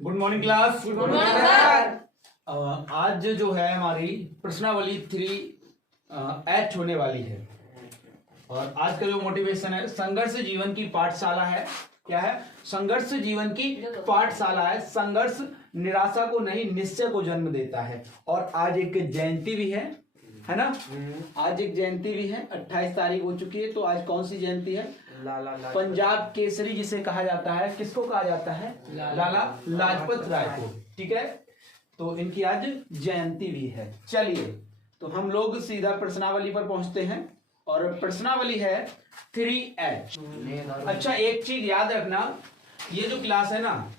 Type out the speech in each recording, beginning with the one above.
Good morning class. Good morning sir. आज जो है हमारी प्रश्नावली 3H होने वाली है और आज का जो मोटिवेशन है संघर्ष जीवन की पाठशाला है। क्या है? संघर्ष जीवन की पाठशाला है। संघर्ष निराशा को नहीं निश्चय को जन्म देता है। और आज एक जयंती भी है ना? आज एक जयंती भी है। 28 तारीख हो चुकी है। तो आज कौन सी जयंती है? पंजाब केसरी जिसे कहा जाता है। किसको कहा जाता है? लाला लाजपत राय को। ठीक है, तो इनकी आज जयंती भी है। चलिए तो हम लोग सीधा प्रश्नावली पर पहुंचते हैं और प्रश्नावली है 3H। अच्छा, एक चीज याद रखना, ये जो क्लास है ना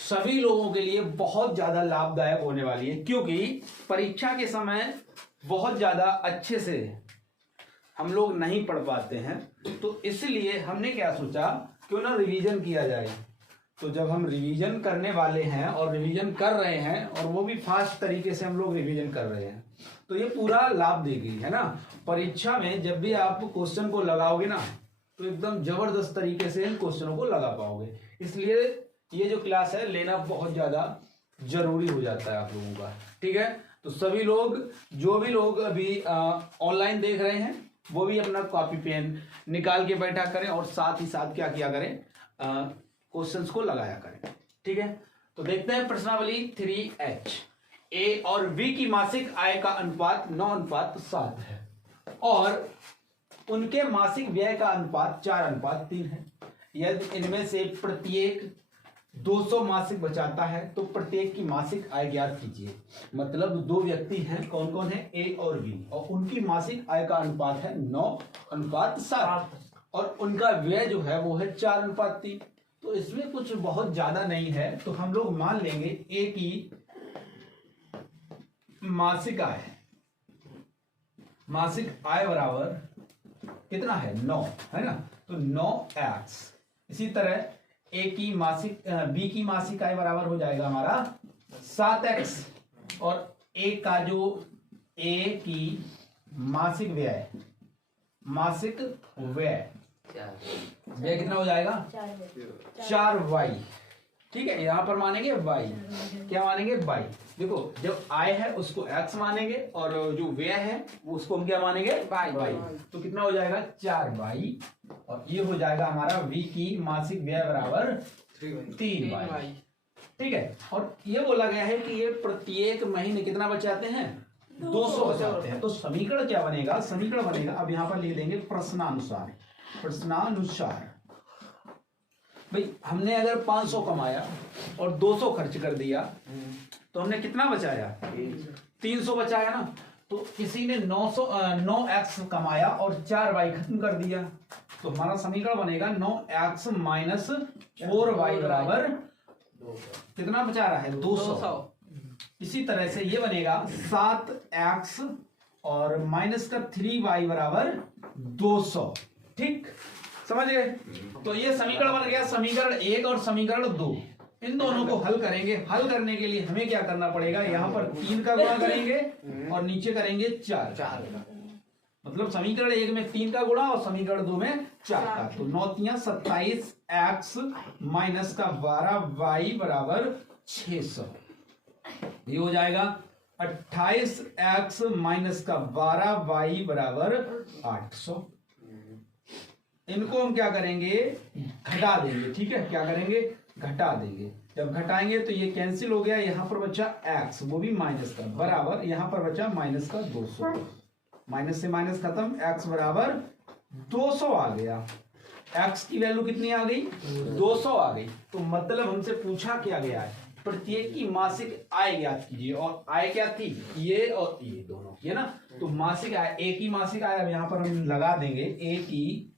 सभी लोगों के लिए बहुत ज्यादा लाभदायक होने वाली है, क्योंकि परीक्षा के समय बहुत ज्यादा अच्छे से हम लोग नहीं पढ़ पाते हैं। तो इसलिए हमने क्या सोचा, क्यों ना रिवीजन किया जाए। तो जब हम रिवीजन करने वाले हैं और रिवीजन कर रहे हैं और वो भी फास्ट तरीके से हम लोग रिवीजन कर रहे हैं, तो ये पूरा लाभ देगी, है ना। परीक्षा में जब भी आप क्वेश्चन को लगाओगे ना तो एकदम जबरदस्त तरीके से इन क्वेश्चनों को लगा पाओगे। इसलिए ये जो क्लास है लेना बहुत ज्यादा जरूरी हो जाता है आप लोगों का। ठीक है, तो सभी लोग, जो भी लोग अभी ऑनलाइन देख रहे हैं, वो भी अपना कॉपी पेन निकाल के बैठा करें और साथ ही साथ क्या किया करें, क्वेश्चंस को लगाया करें। ठीक है, तो देखते हैं प्रश्नावली 3H। ए और बी की मासिक आय का अनुपात 9:7 है और उनके मासिक व्यय का अनुपात 4:3 है। यदि इनमें से प्रत्येक 200 मासिक बचाता है तो प्रत्येक की मासिक आय ज्ञात कीजिए। मतलब दो व्यक्ति हैं, कौन कौन है? ए और बी, और उनकी मासिक आय का अनुपात है 9:7 और उनका व्यय जो है वो है 4:3। तो इसमें कुछ बहुत ज्यादा नहीं है, तो हम लोग मान लेंगे ए की मासिक आय बराबर कितना है? 9, है ना। तो 9x। इसी तरह ए की बी की मासिक आय बराबर हो जाएगा हमारा 7x और ए की मासिक व्यय कितना हो जाएगा? 4y। ठीक है, यहां पर मानेंगे y। क्या मानेंगे? y। देखो, जब आय है उसको x मानेंगे और जो व्यय है उसको हम क्या मानेंगे? y। तो कितना हो जाएगा? 4y और ये हो जाएगा हमारा v की मासिक व्यय बराबर 3y। ठीक है, और ये बोला गया है कि ये प्रत्येक महीने कितना बचाते हैं? 200 बचाते हैं। तो समीकरण क्या बनेगा? समीकरण बनेगा, अब यहां पर लिख देंगे प्रश्नानुसार। भाई हमने अगर 500 कमाया और 200 खर्च कर दिया तो हमने कितना बचाया? 300 बचाया ना। तो किसी ने 9x कमाया और 4y खत्म कर दिया, तो हमारा समीकरण बनेगा 9x माइनस 4y बराबर कितना बचा रहा है? 200। इसी तरह से ये बनेगा 7x और माइनस का 3y बराबर 200। ठीक, समझ गए? तो ये समीकरण बन गया, समीकरण 1 और समीकरण 2। इन दोनों को हल करेंगे। हल करने के लिए हमें क्या करना पड़ेगा? यहाँ पर 3 का गुणा करेंगे और नीचे करेंगे 4 का। मतलब समीकरण 1 में 3 का गुणा और समीकरण 2 में 4 का। तो 9×3 27x माइनस का 12y बराबर 600। ये हो जाएगा 28x माइनस का 12y बराबर 800। इनको हम क्या करेंगे? घटा देंगे। ठीक है, क्या करेंगे? घटा देंगे। जब घटाएंगे तो ये कैंसिल हो गया, यहां पर बचा x, वो भी माइनस का, बराबर यहां पर बचा माइनस का 200। माइनस से माइनस खत्म, x बराबर 200 आ गया। x की वैल्यू कितनी आ गई? 200 आ गई। तो मतलब हमसे पूछा क्या गया है? प्रत्येक की मासिक आय ज्ञात कीजिए। और आय क्या थी? ये और ये दोनों, ये ना। तो मासिक आय, ए की मासिक आय अब यहां पर हम लगा देंगे। ए की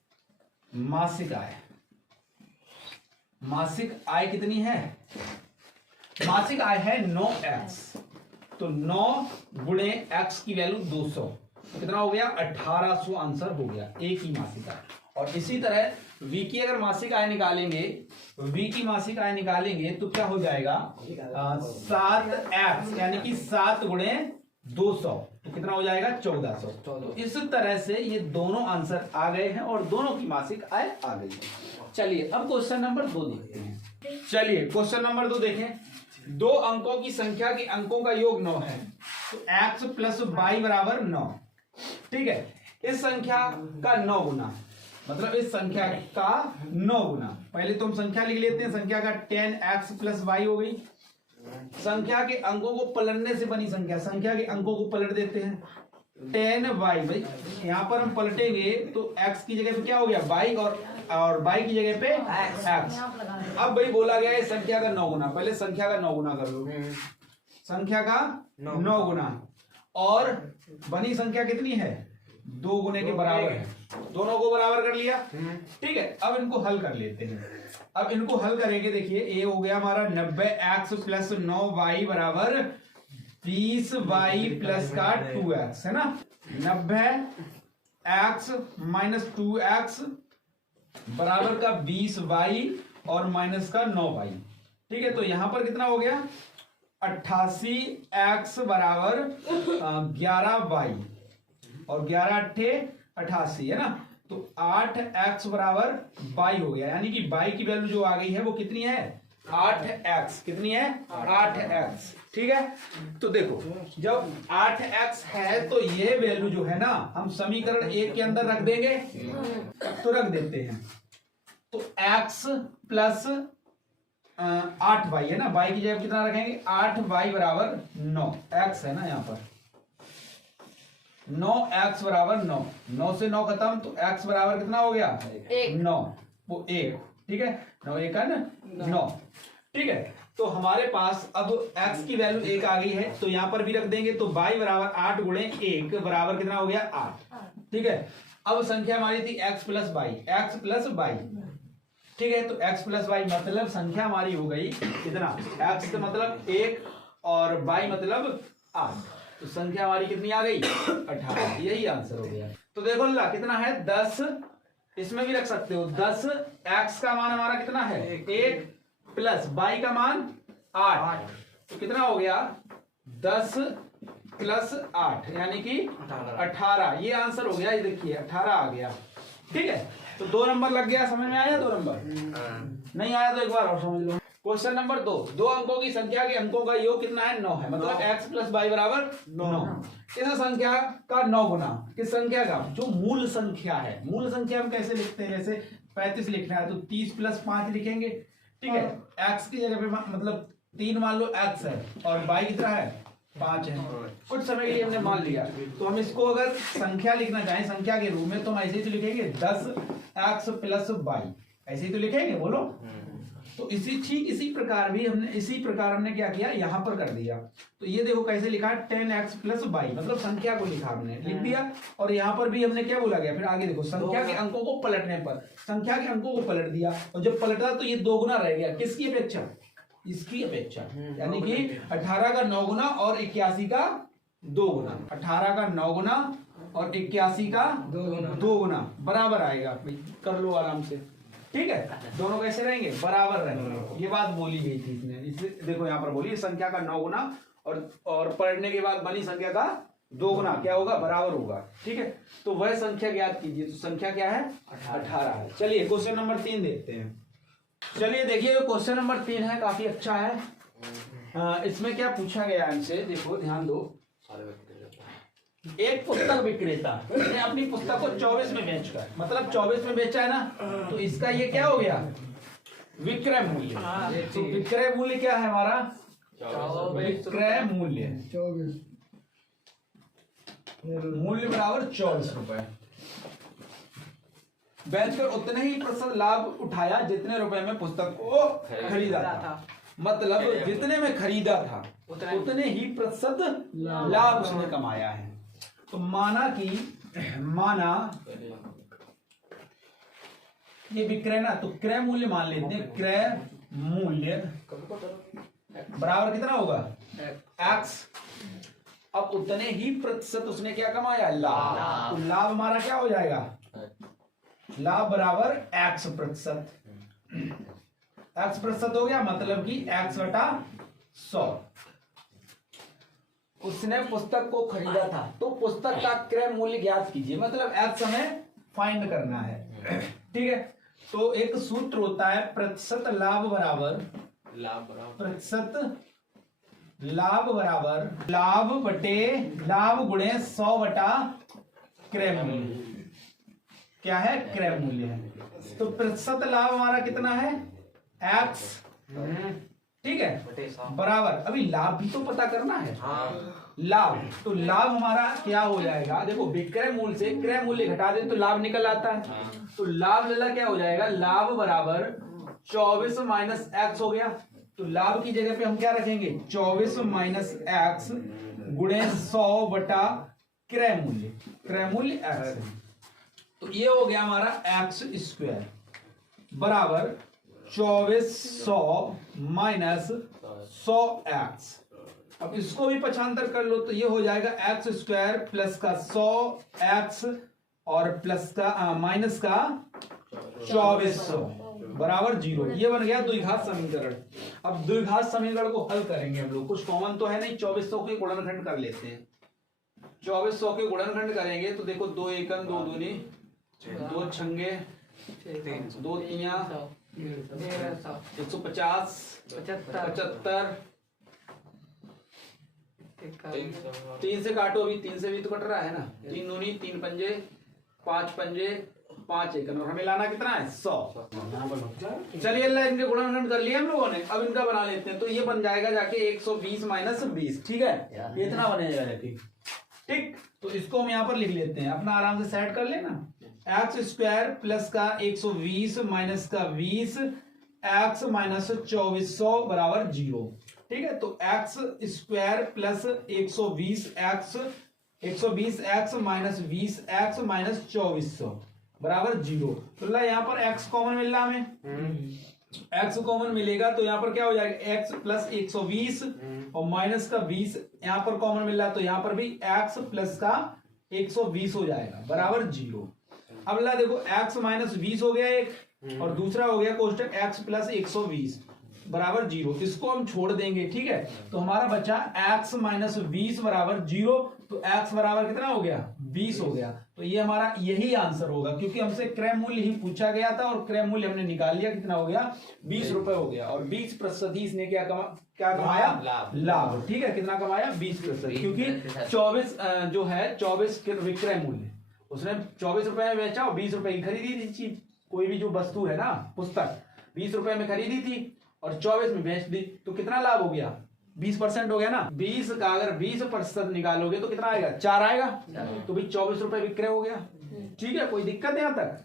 मासिक आय कितनी है? मासिक आय है 9x। तो 9 गुणे x की वैल्यू 200, तो कितना हो गया? 1800 आंसर हो गया ए की मासिक आय। और इसी तरह v की अगर मासिक आय निकालेंगे, v की मासिक आय निकालेंगे तो क्या हो जाएगा? 7x यानी कि 7 गुणे 200, तो कितना हो जाएगा? 1400। तो इस तरह से ये दोनों आंसर आ गए हैं और दोनों की मासिक आय आ गई है। चलिए अब क्वेश्चन नंबर 2 देखते हैं। चलिए क्वेश्चन नंबर 2 देखें। दो अंकों की संख्या के अंकों का योग 9 है, तो x प्लस वाई बराबर 9। ठीक है, इस संख्या का 9 गुना, मतलब इस संख्या का 9 गुना। पहले तो हम संख्या लिख लेते हैं, संख्या का 10x प्लस वाई हो गई। संख्या के अंकों को पलटने से बनी संख्या, संख्या के अंकों को पलट देते हैं। 10y, भाई यहां पर हम पलटेंगे तो x की जगह पे क्या हो गया y, और y की जगह पे x। अब भाई बोला गया है संख्या का 9 गुना, पहले संख्या का 9 गुना कर लो, संख्या का 9 गुना, और बनी संख्या कितनी है 2 गुने के बराबर है, दोनों को बराबर कर लिया। ठीक है, अब इनको हल कर लेते हैं। अब इनको हल करेंगे, देखिए ये हो गया हमारा 90x प्लस 9y बराबर 20y प्लस का 2x, है ना। 90x माइनस 2x बराबर का 20y और माइनस का 9y। ठीक है, तो यहां पर कितना हो गया 88x बराबर 11y, और 11 अट्ठे 88, है ना। तो 8x बराबर y हो गया, यानी कि y की वैल्यू जो आ गई है वो कितनी है 8x। कितनी है 8x। ठीक है, तो देखो जब 8x है तो ये वैल्यू जो है ना हम समीकरण 1 के अंदर रख देंगे, तो रख देते हैं। तो x प्लस 8y है ना, y की जगह कितना रखेंगे 8y बराबर 9, x है ना यहाँ पर 9x बराबर 9, 9 से 9 खत्म, तो x बराबर कितना हो गया 9, वो 1। ठीक है, 9 1 है ना 9। ठीक है, तो हमारे पास अब x की वैल्यू 1 आ गई है, तो यहां पर भी रख देंगे, तो y बराबर 8 गुणे 1 बराबर कितना हो गया 8। ठीक है, अब संख्या हमारी थी x plus Y, x plus Y. ठीक है, तो x प्लस वाई मतलब संख्या हमारी हो गई कितना, x का मतलब 1 और y मतलब 8, तो संख्या हमारी कितनी आ गई 18। यही आंसर हो गया। तो देखो ला कितना है 10, इसमें भी रख सकते हो 10, x का मान हमारा कितना है 1 प्लस y का मान 8, तो कितना हो गया 10 प्लस 8 यानी कि 18। ये आंसर हो गया, ये देखिए 18 आ गया। ठीक है, तो 2 नंबर लग गया, समझ में आया 2 नंबर? नहीं आया तो एक बार और समझ लो। क्वेश्चन नंबर 2, दो अंकों की संख्या के अंकों का योग कितना है 9 है, मतलब x प्लस वाई बराबर 9। इस संख्या का 9 गुना, किस संख्या का जो मूल संख्या है। मूल संख्या हम कैसे लिखते हैं, जैसे 35 लिखना है तो 30 प्लस 5 लिखेंगे। ठीक है, x की जगह पे मतलब 3 मान लो x है और y कितना है 5 है, कुछ समय के लिए हमने मान लिया। तो हम इसको अगर संख्या लिखना चाहें संख्या के रूप में, तो हम ऐसे ही तो लिखेंगे 10x प्लस y, ऐसे ही तो लिखेंगे, बोलो। तो इसी प्रकार हमने क्या किया यहाँ पर कर दिया। तो ये देखो कैसे लिखा है 10x प्लस वाई, मतलब संख्या को लिखा हमने, लिख दिया। और यहाँ पर भी हमने क्या बोला गया, फिर आगे देखो संख्या के अंकों को पलटने पर संख्या के अंकों को पलट दिया, और जब पलटा तो ये 2 गुना रह गया, किसकी अपेक्षा, इसकी अपेक्षा, यानी कि 18 का 9 गुना और 81 का 2 गुना। 18 का 9 गुना और 81 का 2 गुना बराबर आएगा। कर लो आराम से। ठीक है, दोनों कैसे रहेंगे बराबर रहेंगे, ये बात बोली गई थी इसमें। इसलिए देखो यहाँ पर बोली संख्या का 9 गुना और पढ़ने के बाद बनी संख्या का 2 गुना क्या होगा बराबर होगा। ठीक है, तो वह संख्या ज्ञात कीजिए। तो संख्या क्या है 18 है। चलिए क्वेश्चन नंबर 3 देखते हैं। चलिए देखिए क्वेश्चन नंबर 3 है, काफी अच्छा है। इसमें क्या पूछा गया हमसे, देखो ध्यान दो। एक पुस्तक विक्रेता ने अपनी पुस्तक को 24 में बेचकर, मतलब 24 में बेचा है ना, तो इसका ये क्या हो गया विक्रय मूल्य। तो विक्रय मूल्य क्या है हमारा, विक्रय मूल्य मूल्य बराबर 24 रुपए। बेचकर उतने ही प्रतिशत लाभ उठाया जितने रुपए में पुस्तक को खरीदा था, मतलब जितने में खरीदा था उतने ही प्रतिशत लाभ उसने कमाया है। तो माना ये विक्रय ना, तो क्रय मूल्य मान लेते हैं। क्रय मूल्य बराबर कितना होगा x, अब उतने ही प्रतिशत उसने क्या कमाया लाभ। तो लाभ हमारा क्या हो जाएगा, लाभ बराबर x प्रतिशत। x प्रतिशत हो गया, मतलब कि x बटा 100। उसने पुस्तक को खरीदा था, तो पुस्तक का क्रय मूल्य ज्ञात कीजिए, मतलब x हमें फाइंड करना है। ठीक है, तो एक सूत्र होता है प्रतिशत लाभ बराबर प्रतिशत लाभ बराबर लाभ बटे लाभ गुणे 100 बटा क्रय मूल्य। क्या है? क्रय मूल्य है। तो प्रतिशत लाभ हमारा कितना है? x, ठीक है, बराबर, अभी लाभ भी तो पता करना है। लाभ, तो लाभ हमारा क्या हो जाएगा? देखो विक्रय मूल्य से क्रय मूल्य घटा दे तो लाभ निकल आता है। तो लाभ लला क्या हो जाएगा? लाभ बराबर 24 माइनस एक्स हो गया। तो लाभ की जगह पे हम क्या रखेंगे? 24 माइनस एक्स गुणे 100 बटा क्रय मूल्य। क्रय मूल्य एक्स, तो ये हो गया हमारा एक्स स्क्वायर बराबर 2400 माइनस 100 एक्स। अब इसको भी पक्षांतर कर लो तो ये हो जाएगा एक्स स्क्वायर प्लस का 100 एक्स और प्लस का माइनस का 2400 बराबर 0। ये बन गया द्विघात समीकरण। अब द्विघात समीकरण को हल करेंगे हम लोग, कुछ कॉमन तो है नहीं, 2400 के गुणनखंड कर लेते हैं। 2400 के गुणनखंड करेंगे तो देखो 2 एकम 2 दूनी 2 छंगे 2 तिया 150 75 3 से काटो, अभी 3 से भी तो कट रहा है ना। 3 दूनी 3 पंजे 5 पंजे 5 एकम, और हमें लाना कितना है? 100। चलिए अल्लाह, इनके गुणनखंड कर लिए हम लोगों ने। अब इनका बना लेते हैं। तो ये बन जाएगा जाके 120 माइनस 20, ठीक है, ये इतना बनेगा जाके, ठीक। तो इसको हम यहाँ पर लिख लेते हैं, अपना आराम से सेट कर लेना। एक्स स्क्वायर प्लस का 120 माइनस का 20 एक्स माइनस 2400 बराबर 0, ठीक है। तो x square plus 120 x minus 20 x minus 2400 बराबर 0। तो ला यहाँ पर एक्स कॉमन मिल रहा हमें, एक्स कॉमन मिलेगा तो यहाँ पर क्या हो जाएगा? एक्स प्लस 120 और माइनस का 20 यहाँ पर कॉमन मिल रहा है, तो यहाँ पर भी एक्स प्लस का 120 हो जाएगा बराबर 0। अब ला देखो एक्स माइनस 20 हो गया एक, और दूसरा हो गया कोष्टक एक्स प्लस 120 बराबर 0। इसको हम छोड़ देंगे, ठीक है। तो हमारा बचा एक्स माइनस 20 बराबर 0। तो एक्स बराबर कितना हो गया? 20 हो गया। तो ये हमारा यही आंसर होगा, क्योंकि हमसे क्रय मूल्य ही पूछा गया था और क्रय मूल्य हमने निकाल लिया। कितना हो गया? 20 रुपए हो गया। और 20% ही इसने क्या कमाया? लाभ, ठीक है। कितना कमाया? 20%, क्योंकि 24 जो है 24 विक्रय मूल्य, उसने 24 रुपए में बेचा और 20 रुपए की खरीदी थी चीज। कोई भी जो वस्तु है ना, पुस्तक 20 रुपए में खरीदी थी और 24 में बेच दी, तो कितना लाभ हो गया? 20% हो गया ना। 20 का अगर 20% निकालोगे तो कितना आएगा? 4 आएगा। तो भाई 24 रुपए विक्रय हो गया, ठीक है। कोई दिक्कत है यहाँ तक?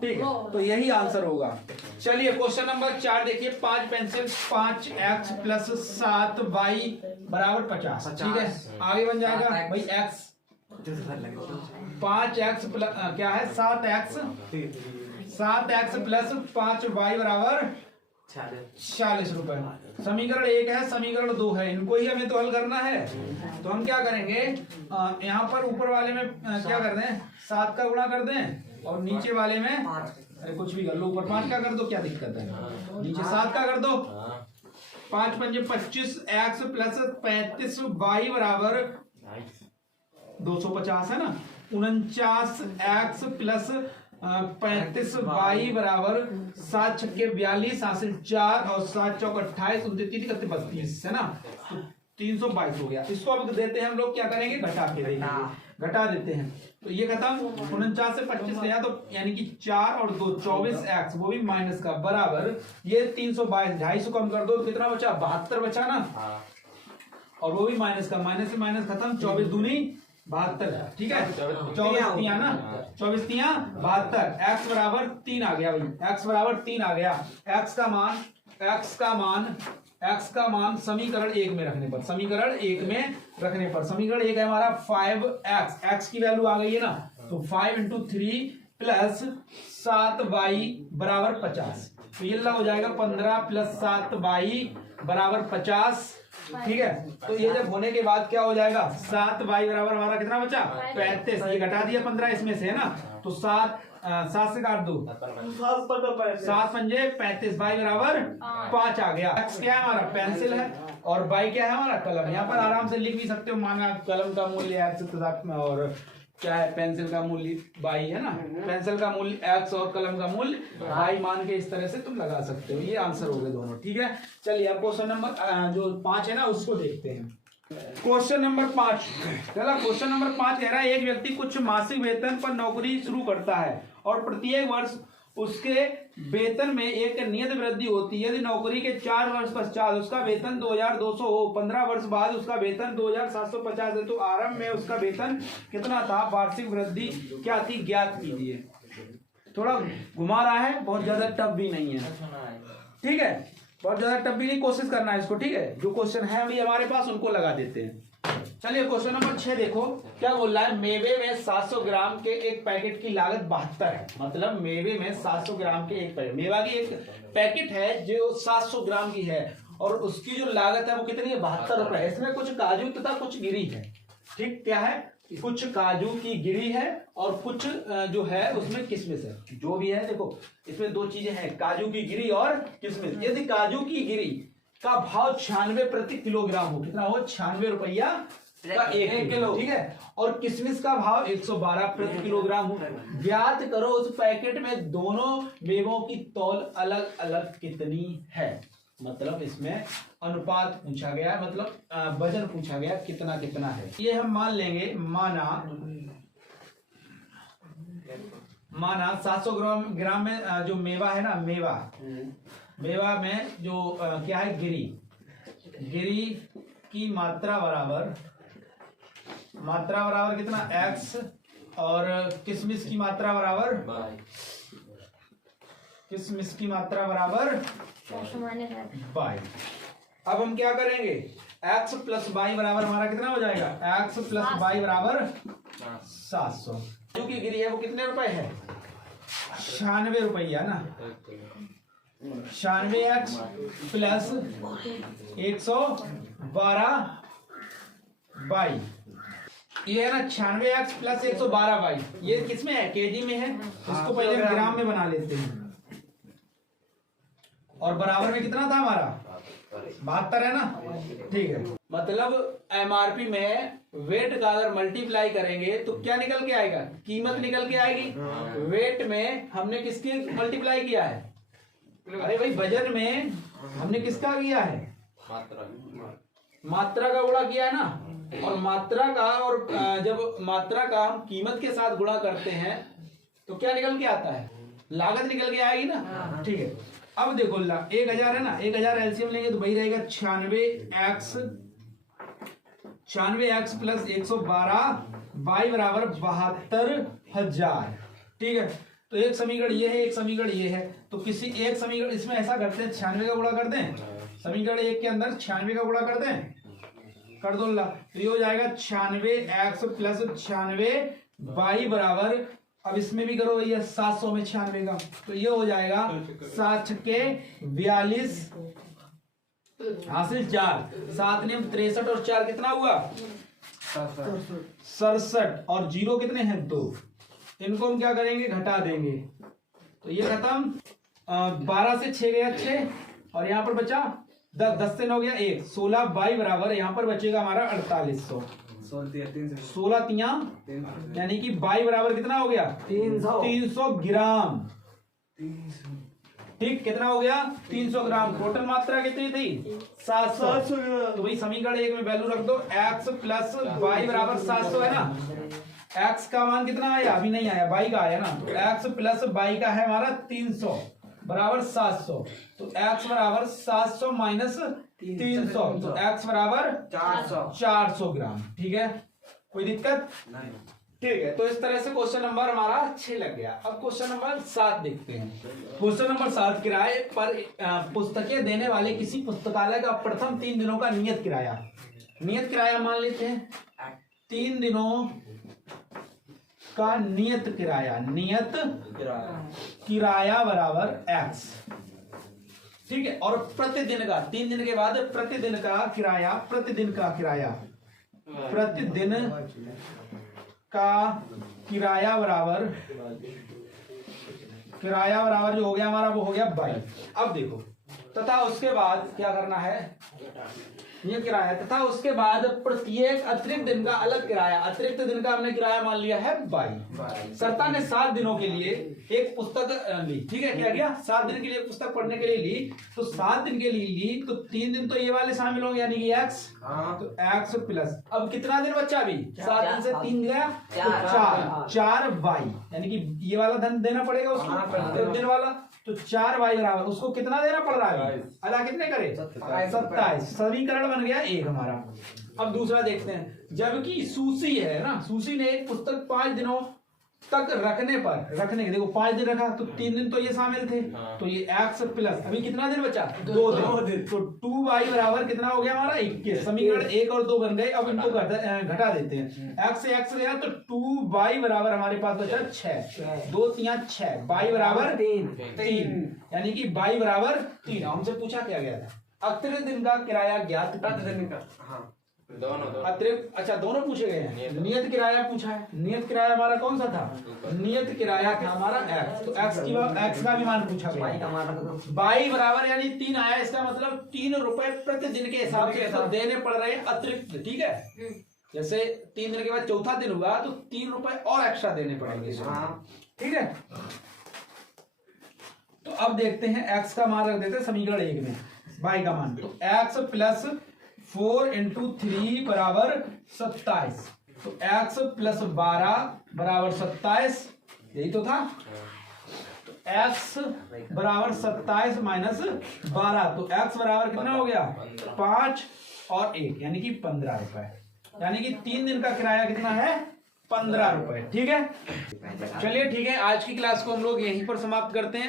ठीक है, तो यही आंसर होगा। चलिए क्वेश्चन नंबर 4 देखिए। 5 पेंसिल 5x प्लस 7y बराबर 50, ठीक है। आगे बन जाएगा भाई x 5x प्लस क्या है? 7x प्लस 5y बराबर 40 रुपए। समीकरण 1 है, समीकरण 2 है, इनको ही हमें तो हल करना है। तो हम क्या करेंगे? यहाँ पर ऊपर वाले में क्या कर दें? 7 का गुणा कर दें और नीचे वाले में अरे कुछ भी कर लो, ऊपर 5 का कर दो, क्या दिक्कत है? नीचे 7 का कर दो। 5 पंजे 25 एक्स प्लस 35 वाई बराबर 250 है ना। 49 एक्स प्लस 35 वाई बराबर 7 छक्के 42 हासिल 4 और 7 चौक 28 29 31 32 है ना। तो 322 हो गया। इसको अब देते हैं हम लोग, क्या करेंगे? घटा के देंगे, घटा देते हैं। तो ये खत्म। 49 से 25 गया तो यानी कि 4 और 2 24 एक्स, वो भी माइनस का बराबर ये 322। 250 कम कर दो तो कितना बचा? 72 बचा ना। और वो भी माइनस का, माइनस से माइनस खत्म। 24 दूनी 72, ठीक है। 24 तिया ना, 24 तिया 72। एक्स बराबर 3 आ गया भाई, एक्स बराबर 3 आ गया। एक्स का मान समीकरण 1 में रखने पर, समीकरण 1 में रखने पर, समीकरण 1 है हमारा 5x, एक्स की वैल्यू आ गई है ना। तो 5 × 3 प्लस 7y बराबर 50। तो ये हो जाएगा 15 प्लस 7y बराबर 50, ठीक है। तो ये जब होने के बाद क्या हो जाएगा? 7y बराबर हमारा कितना बचा? 35। ये घटा दिया 15 इसमें से, है ना। तो 7 से काट दो, 7 पंजे 35, y बराबर 5 आ गया। x क्या है हमारा? पेंसिल है, और y क्या है हमारा? कलम। यहाँ पर आराम से लिख भी सकते हो, माना कलम का मूल्य x और क्या है, पेंसिल का मूल्य बाई है ना, पेंसिल का मूल्य एक्स और कलम का मूल्य बाई मान के इस तरह से तुम लगा सकते हो। ये आंसर हो गए दोनों। ठीक है, चलिए अब क्वेश्चन नंबर जो 5 है ना उसको देखते हैं। क्वेश्चन नंबर 5, चला क्वेश्चन नंबर 5 कह रहा है एक व्यक्ति कुछ मासिक वेतन पर नौकरी शुरू करता है और प्रत्येक वर्ष उसके वेतन में एक नियत वृद्धि होती है। यदि नौकरी के 4 वर्ष पश्चात उसका वेतन 2200 हो, 15 वर्ष बाद उसका वेतन 2750 है, तो आरंभ में उसका वेतन कितना था, वार्षिक वृद्धि क्या थी, ज्ञात कीजिए। थोड़ा घुमा रहा है, बहुत ज्यादा टफ भी नहीं है। ठीक है, बहुत ज्यादा टफ भी नहीं, कोशिश करना है इसको। ठीक है, जो क्वेश्चन है अभी हमारे पास उनको लगा देते हैं। चलिए क्वेश्चन नंबर 6 देखो क्या बोल रहा है। मेवे में 700 ग्राम के एक पैकेट की लागत 72 है। मतलब मेवे में 700 ग्राम के एक पैकेट, मेवा की एक पैकेट है जो 700 ग्राम की है और उसकी जो लागत है वो कितनी है, 72 रुपए है। इसमें कुछ काजू तथा कुछ गिरी है। ठीक, क्या है, कुछ काजू की गिरी है और कुछ जो है उसमें किशमिश है। जो भी है देखो, इसमें 2 चीजें हैं, काजू की गिरी और किशमिश। यदि काजू की गिरी का भाव 96 प्रति किलोग्राम हो, कितना हो, 96 रुपया का 1 किलो। ठीक है, और किशमिश का भाव 112 प्रति किलोग्राम हो। ज्ञात करो उस पैकेट में दोनों मेवों की तौल अलग अलग कितनी है। मतलब इसमें अनुपात पूछा गया है, मतलब वजन पूछा गया कितना कितना है। ये हम मान लेंगे, माना 700 ग्राम में जो मेवा है ना, मेवा में जो क्या है, गिरी की मात्रा बराबर कितना, x, और किशमिश की मात्रा बराबर बाई। अब हम क्या करेंगे, x प्लस बाई बराबर हमारा कितना हो जाएगा, x प्लस बाई बराबर 700। जो की गिरी है वो कितने रुपए है, 96 रुपया ना। 96x प्लस 112 बाई, ये है ना 96x प्लस 112 बाई। ये किसमें है, केजी में है। इसको पहले हम ग्राम में बना लेते हैं। और बराबर में कितना था हमारा, 72 है ना। ठीक है, मतलब एमआरपी में वेट का अगर मल्टीप्लाई करेंगे तो क्या निकल के आएगा, कीमत निकल के आएगी। वेट में हमने किसकी मल्टीप्लाई किया है, अरे भाई वजन में हमने किसका किया है, मात्रा का गुणा किया है ना। और मात्रा का, और जब मात्रा का हम कीमत के साथ गुणा करते हैं तो क्या निकल के आता है, लागत निकल के आएगी ना। ठीक है, अब देखो 1000 है ना, 1000 एलसीएम लेंगे तो वही रहेगा 96x प्लस 112 बाई बराबर 72,000। ठीक है, तो एक समीकरण ये है, एक समीकरण ये है। तो किसी एक समीकरण, इसमें ऐसा करते हैं 96 का गुणा कर दें, समीकरण 1 के अंदर 96 का गुणा कर दें, कर दो। तो ये हो जाएगा 96x प्लस 96 बाई बराबर, अब इसमें भी करो भैया 700 में 96 का, तो ये हो जाएगा 7 के 42 हासिल 4, 7 ने 63 और 4 कितना हुआ 67, और 0 कितने हैं 2। इनको हम क्या करेंगे, घटा देंगे। तो ये खत्म, 12 से 6 गया 6, और यहाँ पर बचा 10 से 9 गया 1, 16 बाई बराबर यहाँ पर बचेगा हमारा 4800। 16 तिया यानी कि बाई बराबर कितना हो गया 300 ग्राम। ठीक, कितना हो गया 300 ग्राम। टोटल मात्रा कितनी थी 700। तो भाई समीकरण 1 में वैल्यू रख दो, x प्लस बाई बराबर 700 है ना। x का मान कितना आया, अभी नहीं आया, बाई का आया ना। तो x प्लस बाई का है हमारा 300 बराबर 700। तो x बराबर 700 माइनस 300, तो x बराबर 400 ग्राम। ठीक है, कोई दिक्कत नहीं। ठीक है, तो इस तरह से क्वेश्चन नंबर हमारा 6 लग गया। अब क्वेश्चन नंबर 7 देखते हैं। क्वेश्चन नंबर 7, किराए पर पुस्तकें देने वाले किसी पुस्तकालय का प्रथम 3 दिनों का नियत किराया मान लेते हैं। 3 दिनों का नियत किराया बराबर x। ठीक है, और प्रतिदिन का, 3 दिन के बाद प्रतिदिन का किराया बराबर जो हो गया हमारा वो हो गया 22। अब देखो, तथा उसके बाद क्या करना है, नियत किराया, तथा उसके बाद प्रत्येक अतिरिक्त दिन का अलग किराया। अतिरिक्त दिन का हमने किराया मान लिया है 22। सरता ने 7 दिनों के लिए एक पुस्तक ली, ठीक है, क्या किया, 7 दिन के लिए पुस्तक पढ़ने के लिए ली, तो 7 दिन के लिए ली तो 3 दिन तो ये वाले शामिल होंगे, यानी कि x, तो x प्लस, अब कितना दिन बच्चा अभी, 7 दिन से 3 गया तो 4 y, यानी कि ये वाला धन देना पड़ेगा उसको, दिन वाला, तो 4 y बराबर, उसको कितना देना पड़ रहा है, अदा कितने करे, 27। समीकरण बन गया 1 हमारा। अब दूसरा देखते हैं, जबकि सूसी है ना, सूसी ने एक पुस्तक 5 दिनों तक रखने के, देखो 5 दिन रखा तो 3 दिन तो ये शामिल थे, तो ये x प्लस, अभी कितना दिन बचा, 2 दिन, तो 2y बराबर कितना हो गया हमारा 21। समीकरण 1 और 2 बन गए। अब इनको घटा देते हैं, x से x गया तो 2y बराबर हमारे पास बचा 6, 2 3 6, y बराबर 3, यानी कि y बराबर 3। हमसे पूछा क्या गया था, अतिरिक्त दिन का किराया ज्ञात कर, दोनों अतिरिक्त, अच्छा दोनों पूछे गए हैं। नियत किराया पूछा है, नियत किराया हमारा कौन सा था, नियत किराया था हमारा x, तो x का भी मान पूछा गया, y बराबर यानी 3 आया, इसका मतलब 3 रुपए प्रति दिन के हिसाब से सब देने पड़ रहे हैं अतिरिक्त, ठीक है। जैसे 3 दिन के बाद चौथा दिन हुआ तो 3 रुपए और एक्स्ट्रा देने पड़ेंगे, ठीक है। तो अब देखते हैं x का मान रख देते हैं समीकरण 1 में, y का मान, तो x प्लस 4 इंटू 3 बराबर 27, तो x प्लस 12 बराबर 27, यही तो था, तो x बराबर 27 माइनस 12, तो x बराबर कितना हो गया 5 और 1, यानी कि 15 रुपए, यानी कि 3 दिन का किराया कितना है 15 रुपए, ठीक है। चलिए ठीक है, आज की क्लास को हम लोग यहीं पर समाप्त करते हैं।